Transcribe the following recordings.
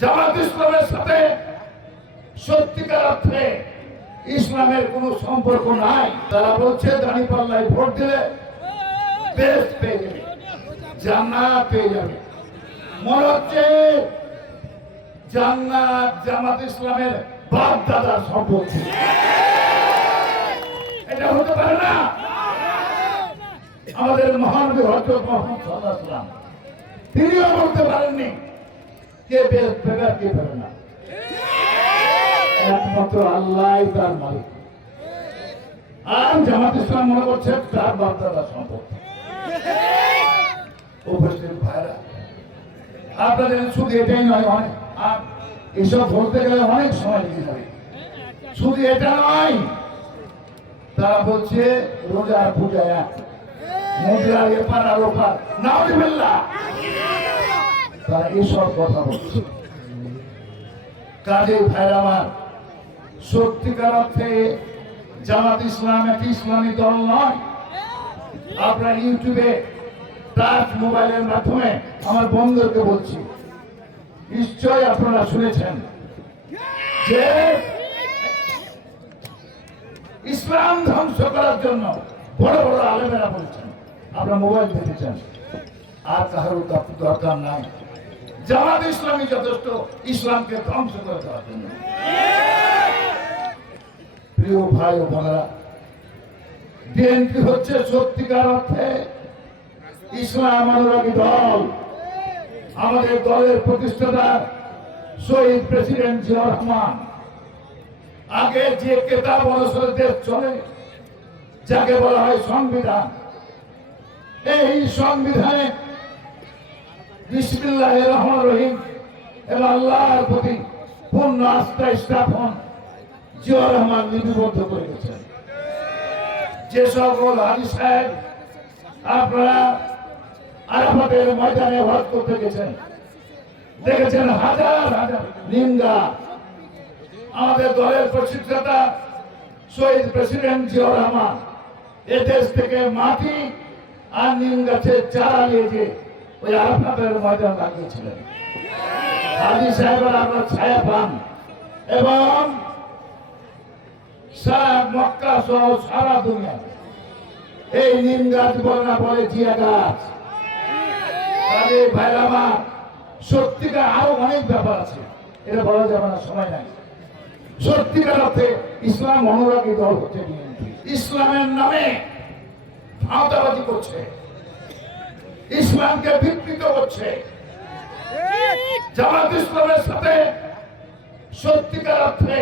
জামাত ইসলামের সাথে সত্যিকার অর্থে ইসলামের কোনো সম্পর্ক নাই। তারা বলছে দাঁড়িপাল্লায় ভোট দিলে বেস্ট পেয়ে যাবে, জান্নাত পেয়ে যাবে। মনে হচ্ছে জান্নাত জামাত ইসলামের বাপ দাদার সম্পত্তি। এটা হতে পারে না। আমাদের মহানবী হযরত মুহাম্মদ সাল্লাল্লাহু আলাইহি ওয়াসাল্লাম তিনিও বলতে পারেননি কে বেস্ট পেগার কে পারে না, একমাত্র আল্লাহই তার মালিক। আর জামাত ইসলাম মনে করছে তার বাপ দাদার সম্পত্তি। উপস্থিত ভাইরা, আপনাদের শুধু এটাই নয়, অনেক আর এসব বলতে গেলে অনেক সময় লেগে যাবে। শুধু এটা নয়, তারা বলছে রোজা পূজা এক, মুদ্রা এপার আর ওপার, নাউযুবিল্লাহ। তারা এসব কথা বলছে। কাজে ভাইরা আমার, সত্যিকার অর্থে জামাত ইসলাম একটি ইসলামী দল নয়। আপনারা ইউটিউবে টাচ মোবাইলের মাধ্যমে আমার বন্ধুদেরকে বলছি, নিশ্চয় আপনারা শুনেছেন যে ইসলাম ধ্বংস করার জন্য বড় বড় আলেমেরা বলছেন। আপনারা মোবাইল দেখেছেন, আর কারোর দরকার নাই। জামাত ইসলামী যথেষ্ট ইসলামকে ধ্বংস করে দেওয়ার জন্য। প্রিয় ভাই ও বোনেরা, বিএনপি হচ্ছে সত্যিকার অর্থে ইসলাম অনুরাগী দল। আমাদের দলের প্রতিষ্ঠাতা শহীদ প্রেসিডেন্ট জিয়াউর রহমান আগে যে কেতাব অনুসারে দেশ চলে, যাকে বলা হয় সংবিধান, এই সংবিধানে বিসমিল্লাহির রহমানির রহিম এবং আল্লাহর প্রতি পূর্ণ আস্থা স্থাপন জিয়াউর রহমান লিপিবদ্ধ করে গেছেন। যে সকল হাজী সাহেব আপনারা আরাফাতের ময়দানে হজ করতে গেছেন, দেখেছেন হাজার হাজার নিন্দা। আমাদের দলের প্রতিষ্ঠাতা শহীদ প্রেসিডেন্ট জিয়াউর রহমান এদেশ থেকে মাটি আর নিম গাছের চারা নিয়ে যে ওই আরাফাতের ময়দান লাগিয়েছিলেন। হাজী সাহেবরা আমরা ছায়া পান এবং সারা মক্কা সহ সারা দুনিয়া এই নিম গাছ বলে না, বলে জিয়া গাছ। তাহলে ভাইরা আমার, সত্যিকার আরো অনেক ব্যাপার আছে, এটা বলা যাবে না, সময় নাই। সত্যিকার অর্থে ইসলাম অনুরাগী দল হচ্ছে বিএনপি। ইসলামের নামে ভাওতাবাজি করছে, ইসলামকে বিকৃত করছে। জামাত ইসলামের সাথে সত্যিকার অর্থে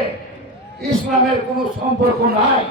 ইসলামের কোনো সম্পর্ক নাই।